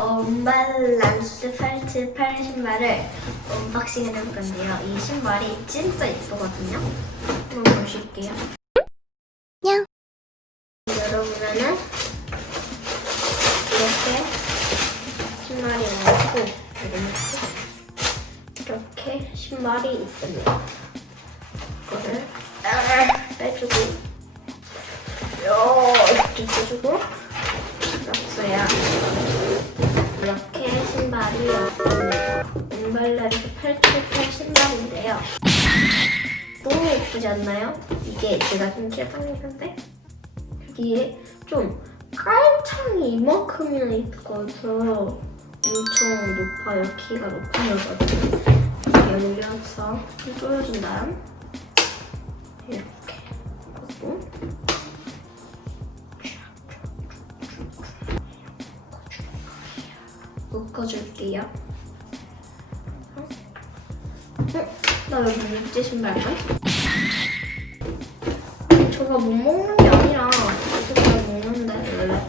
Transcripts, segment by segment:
언발란스 878 신발을 언박싱을 해볼 건데요. 이 신발이 진짜 예쁘거든요. 한번 보실게요. 냥. 열어보면은 이렇게 신발이 나오고 이렇게 신발이 있습니다. 이거를 빼주고 이렇게 빼주고 놨어야 이렇게 신발이 왔습니다. 온발란스 878 신발인데요. 너무 예쁘지 않나요? 이게 제가 좀 개방했는데 여기에 좀 깔창이 이만큼이나 있어서 엄청 높아요. 키가 높은 거거든요. 열려서 뚫어준 다음 이렇게 하고 묶어줄게요. 어? 나 여기 육지 신발만? 저가 못 먹는 게 아니라 잘 먹는데 원래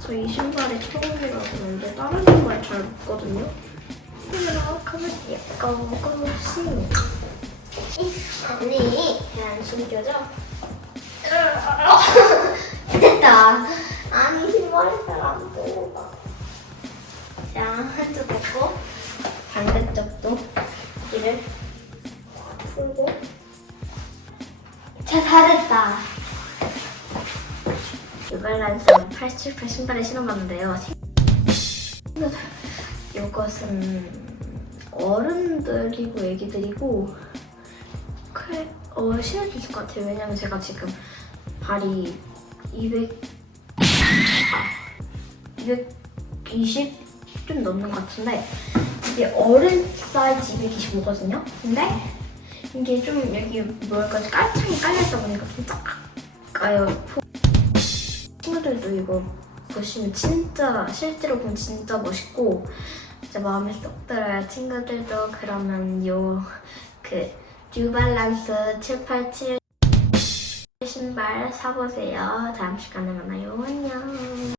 저 이 신발이 처음이라서 그런데 다른 신발 잘 먹거든요 이렇게 예뻐 먹었습니다 언니 안 숨겨져? 됐다 아니 신발이 잘안 들어가 자 한쪽 됐고 반대쪽도 이를 풀고 자, 다 됐다. 뉴발란스 88 신발을 신어봤는데요. 친구들, 이것은 어른들이고 애기들이고 어, 신을 수 있을 것 같아요. 왜냐면 제가 지금 발이 200, 아, 220좀 넘는 것 같은데 이게 어른 사이즈 225거든요. 근데 이게 좀 여기 뭐랄까 깔창이 깔려있다 보니까 좀 작아요. 친구들도 이거 보시면 진짜 실제로 보면 진짜 멋있고 진짜 마음에 쏙 들어요. 친구들도 그러면 요 그 뉴발란스 787 신발 사보세요. 다음 시간에 만나요. 안녕.